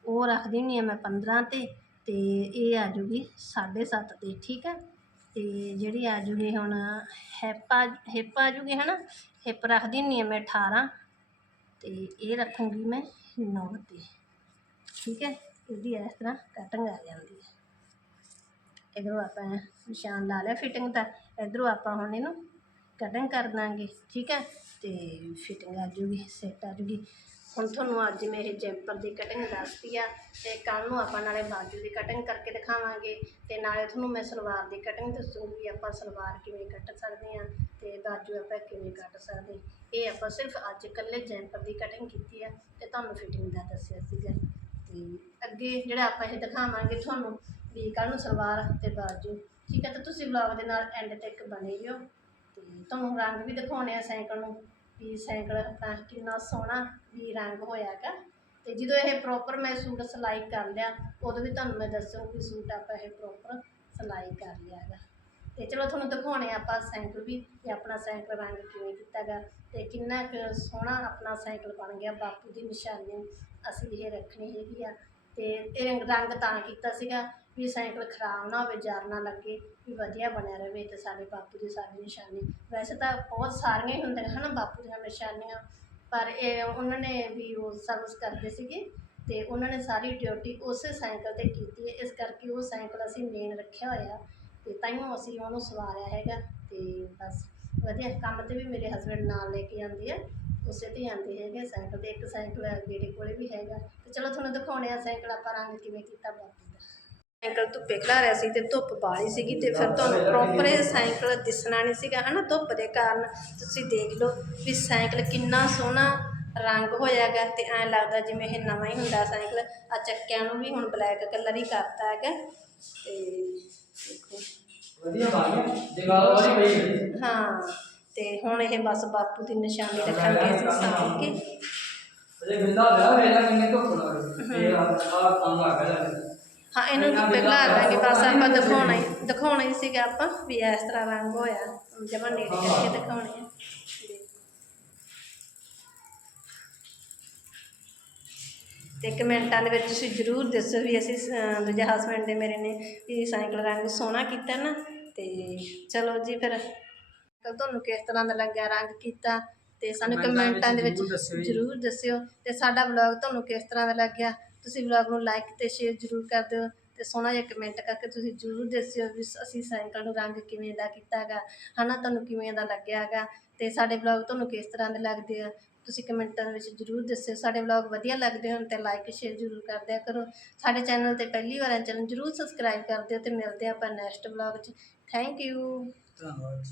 ਉਹ ਰੱਖ ਦਿੰਦੀ ਹਾਂ ਮੈਂ 15 ਤੇ ਤੇ ਇਹ ਆ ਜੂਗੀ 7.5 ਤੇ, ਠੀਕ ਹੈ ਤੇ ਜਿਹੜੀ ਆ ਜੂਗੀ ਹੁਣ ਹਿੱਪ ਆ ਹਿੱਪ ਆ ਜੂਗੀ ਹੈ ਨਾ ਹਿੱਪ ਰੱਖ ਦਿੰਦੀ ਹਾਂ ਮੈਂ 18 ਤੇ ਇਹ ਰੱਖੂੰਗੀ ਮੈਂ 9 ਦੀ ਠੀਕ ਹੈ? ਇਹਦੀ ਇਸ ਤਰ੍ਹਾਂ ਕਟਿੰਗ ਆ ਜਾਂਦੀ ਹੈ। ਇਧਰੋਂ ਆਪਾਂ ਨਿਸ਼ਾਨ ਲਾ ਲਿਆ ਫਿਟਿੰਗ ਦਾ। ਇਧਰੋਂ ਆਪਾਂ ਹੁਣ ਇਹਨੂੰ ਕਟਿੰਗ ਕਰ ਦਾਂਗੇ। ਠੀਕ ਹੈ? ਤੇ ਫਿਟਿੰਗ ਆ ਜੂਗੀ ਸੈੱਟ ਆ ਜੂਗੀ। ਹੁਣ ਤੁਹਾਨੂੰ ਅੱਜ ਮੈਂ ਇਹ ਜੈਂਪਰ ਦੀ ਕਟਿੰਗ ਦੱਸਤੀ ਆ ਤੇ ਕੱਲ ਨੂੰ ਆਪਾਂ ਨਾਲੇ ਬਾਜੂ ਦੀ ਕਟਿੰਗ ਕਰਕੇ ਦਿਖਾਵਾਂਗੇ ਤੇ ਨਾਲੇ ਤੁਹਾਨੂੰ ਮੈਂ ਸਲਵਾਰ ਦੀ ਕਟਿੰਗ ਦੱਸੂਗੀ ਵੀ ਆਪਾਂ ਸਲਵਾਰ ਕਿਵੇਂ ਕੱਟ ਸਕਦੇ ਆ ਤੇ ਬਾਜੂ ਆਪਾਂ ਕਿਵੇਂ ਕੱਟ ਸਕਦੇ। ਇਹ ਆਪਾਂ ਸਿਰਫ ਅੱਜ ਇਕੱਲੇ ਜੈਂਪਰ ਦੀ ਕਟਿੰਗ ਕੀਤੀ ਆ ਤੇ ਤੁਹਾਨੂੰ ਫਿਟਿੰਗ ਦਾ ਦੱਸਿਆ ਸੀਗਾ। ਤੇ ਅੱਗੇ ਜਿਹੜਾ ਆਪਾਂ ਇਹ ਦਿਖਾਵਾਂਗੇ ਤੁਹਾਨੂੰ ਵੀ ਕੱਲ ਨੂੰ ਸਲਵਾਰ ਤੇ ਬਾਜੂ, ਠੀਕ ਹੈ ਤਾਂ ਤੁਸੀਂ ਵਲੌਗ ਦੇ ਨਾਲ ਐਂਡ ਤੱਕ ਬਣੇ ਰਹੋ। ਤੇ ਤੁਹਾਨੂੰ ਰੰਗ ਵੀ ਦਿਖਾਉਣੇ ਆ ਸਾਈਕਲ ਨੂੰ, ਵੀ ਸਾਈਕਲ ਆਪਣਾ ਕਿੰਨਾ ਸੋਹਣਾ ਵੀ ਰੰਗ ਹੋਇਆਗਾ। ਤੇ ਜਦੋਂ ਇਹ ਪ੍ਰੋਪਰ ਮੈਂ ਸੂਟ ਸਿਲਾਈ ਕਰ ਲਿਆ, ਉਦੋਂ ਵੀ ਤੁਹਾਨੂੰ ਮੈਂ ਦੱਸੂਗੀ ਸੂਟ ਆਪਾਂ ਇਹ ਪ੍ਰੋਪਰ ਸਿਲਾਈ ਕਰ ਲਿਆ ਗਾ ਤੇ ਚਲੋ ਤੁਹਾਨੂੰ ਦਿਖਾਉਣੇ ਆ ਆਪਾਂ ਸਾਈਕਲ ਵੀ ਕਿ ਆਪਣਾ ਸਾਈਕਲ ਰੰਗ ਕਿਵੇਂ ਕੀਤਾ ਗਾ ਤੇ ਕਿੰਨਾ ਕੁ ਸੋਹਣਾ ਆਪਣਾ ਸਾਈਕਲ ਬਣ ਗਿਆ ਬਾਪੂ ਦੀ ਨਿਸ਼ਾਨੀ। ਅਸੀਂ ਇਹ ਰੱਖਣੀ ਹੈਗੀ ਆ। ਤੇ ਇਹ ਰੰਗ ਰੰਗ ਤਾਂ ਕੀਤਾ ਸੀਗਾ ਵੀ ਸਾਈਕਲ ਖਰਾਬ ਨਾ ਹੋਵੇ, ਜਰ ਨਾ ਲੱਗੇ, ਵੀ ਵਧੀਆ ਬਣਿਆ ਰਹੇ ਤੇ ਸਾਡੇ ਬਾਪੂ ਦੀ ਸਾਰੀ ਨਿਸ਼ਾਨੀ। ਵੈਸੇ ਤਾਂ ਬਹੁਤ ਸਾਰੀਆਂ ਹੀ ਹੁੰਦੀਆਂ ਹਨ ਬਾਪੂ ਦੀਆਂ ਨਿਸ਼ਾਨੀਆਂ, ਪਰ ਇਹ ਉਹਨਾਂ ਨੇ ਵੀ ਉਹ ਸਰਵਿਸ ਕਰਦੇ ਸੀਗੇ ਤੇ ਉਹਨਾਂ ਨੇ ਸਾਰੀ ਡਿਊਟੀ ਉਸੇ ਸਾਈਕਲ ਤੇ ਕੀਤੀ ਹੈ। ਇਸ ਕਰਕੇ ਉਹ ਸਾਈਕਲ ਅਸੀਂ ਮੇਨ ਰੱਖਿਆ ਹੋਇਆ। ਤੇ ਤਾਈਓ ਅਸੀਂ ਉਹਨੂੰ ਸਵਾਰਿਆ ਹੈਗਾ ਤੇ ਬਸ ਵਧੀਆ, ਕੰਮ ਤੇ ਵੀ ਮੇਰੇ ਹਸਬੈਂਡ ਨਾਲ ਲੈ ਕੇ ਜਾਂਦੇ ਆ ਉਸੇ ਤੇ ਜਾਂਦੇ ਹੈਗੇ ਸਾਈਕਲ ਤੇ, ਇੱਕ ਸਾਈਕਲ ਮੇਰੇ ਕੋਲੇ ਵੀ ਹੈਗਾ। ਤੇ ਚਲੋ ਤੁਹਾਨੂੰ ਦਿਖਾਉਣੇ ਆ ਸਾਈਕਲ ਆਪਾਂ ਰੰਗ ਕਿਵੇਂ ਕੀਤਾ ਬਾਪੂ ਦਾ। ਸਾਈਕਲ ਧੁੱਪੇ ਖੜਾ ਸੀ ਤੇ ਧੁੱਪ ਬਾਲੀ ਸੀਗੀ ਤੇ ਫਿਰ ਤੁਹਾਨੂੰ ਪ੍ਰੋਪਰ ਇਹ ਸਾਈਕਲ ਦਿਸਣਾ ਨਹੀਂ ਸੀਗਾ, ਹਨਾ? ਧੁੱਪ ਦੇ ਕਾਰਨ ਤੁਸੀਂ ਦੇਖ ਲਓ ਵੀ ਸਾਈਕਲ ਕਿੰਨਾ ਸੋਹਣਾ ਰੰਗ ਹੋਇਆਗਾ ਤੇ ਐਂ ਲੱਗਦਾ ਜਿਵੇਂ ਇਹ ਨਵਾਂ ਹੀ ਹੁੰਦਾ ਸਾਈਕਲ। ਆ ਚੱਕਿਆਂ ਨੂੰ ਵੀ ਹੁਣ ਬਲੈਕ ਕਲਰ ਹੀ ਕਰਤਾ ਹੈਗਾ। ਤੇ ਦੇਖੋ। ਵਧੀਆ ਬਾਤ ਜਗਾਲ ਵਾਲੀ ਪਈ ਹੈ ਹਾਂ ਤੇ ਹੁਣ ਇਹ ਬਸ ਬਾਪੂ ਦੀ ਨਿਸ਼ਾਨੀ ਰੱਖਾਂਗੇ ਅਸੀਂ ਸਾਂਭ ਕੇ ਅਜੇ ਬਿੰਦਾ ਵਿਆਹ ਵੇਲਾ ਕਿੰਨੇ ਧੁੱਪ ਲੱਗ ਇਹ ਆ ਕੰਮ ਆ ਗਿਆ ਹਾਂ ਇਹਨੂੰ ਧੁੱਪੇ ਖਲਾ ਦਾਂਗੇ ਬਸ ਆਪਾਂ ਦਿਖਾਉਣਾ ਹੀ ਦਿਖਾਉਣਾ ਹੀ ਸੀਗਾ ਆਪਾਂ ਵੀ ਇਸ ਤਰ੍ਹਾਂ ਰੰਗ ਹੋਇਆ। ਜਮਾ ਨੇੜੇ ਕਰਕੇ ਦਿਖਾਉਣੇ ਆ। ਤੇ ਕਮੈਂਟਾਂ ਦੇ ਵਿੱਚ ਤੁਸੀਂ ਜ਼ਰੂਰ ਦੱਸੋ ਵੀ ਅਸੀਂ ਦੂਜੇ ਹਸਬੰਡ ਦੇ ਮੇਰੇ ਨੇ ਵੀ ਸਾਈਕਲ ਰੰਗ ਸੋਹਣਾ ਕੀਤਾ ਨਾ ਤੇ ਚਲੋ ਜੀ ਫਿਰ ਤਾਂ ਤੁਹਾਨੂੰ ਕਿਸ ਤਰ੍ਹਾਂ ਦਾ ਲੱਗਿਆ ਰੰਗ ਕੀਤਾ? ਤੇ ਸਾਨੂੰ ਕਮੈਂਟਾਂ ਦੇ ਵਿੱਚ ਜ਼ਰੂਰ ਦੱਸਿਓ ਤੇ ਸਾਡਾ ਵਲੌਗ ਤੁਹਾਨੂੰ ਕਿਸ ਤਰ੍ਹਾਂ ਦਾ ਲੱਗਿਆ? ਤੁਸੀਂ ਵਲੌਗ ਨੂੰ ਲਾਈਕ ਤੇ ਸ਼ੇਅਰ ਜ਼ਰੂਰ ਕਰ ਦਿਓ। ਤੇ ਸੋਹਣਾ ਜਿਹਾ ਕਮੈਂਟ ਕਰਕੇ ਤੁਸੀਂ ਜ਼ਰੂਰ ਦੱਸਿਓ ਵੀ ਅਸੀਂ ਸਾਈਕਲ ਨੂੰ ਰੰਗ ਕਿਵੇਂ ਦਾ ਕੀਤਾ ਹੈਗਾ ਹਨਾ ਤੁਹਾਨੂੰ ਕਿਵੇਂ ਦਾ ਲੱਗਿਆ ਹੈਗਾ? ਤੇ ਸਾਡੇ ਵਲੌਗ ਤੁਹਾਨੂੰ ਕਿਸ ਤਰ੍ਹਾਂ ਦੇ ਲੱਗਦੇ ਆ? ਤੁਸੀਂ ਕਮੈਂਟਾਂ ਦੇ ਵਿੱਚ ਜ਼ਰੂਰ ਦੱਸਿਓ। ਸਾਡੇ ਵਲੌਗ ਵਧੀਆ ਲੱਗਦੇ ਹੋਣ ਤੇ ਲਾਈਕ ਸ਼ੇਅਰ ਜ਼ਰੂਰ ਕਰ ਦਿਆ ਕਰੋ। ਸਾਡੇ ਚੈਨਲ ਤੇ ਪਹਿਲੀ ਵਾਰ ਚੈਨਲ ਜ਼ਰੂਰ ਸਬਸਕ੍ਰਾਈਬ ਕਰ ਦਿਓ ਤੇ ਮਿਲਦੇ ਆਪਾਂ ਨੈਕਸਟ ਵਲੌਗ 'ਚ। ਥੈਂਕ ਯੂ ਧੰਨਵਾਦ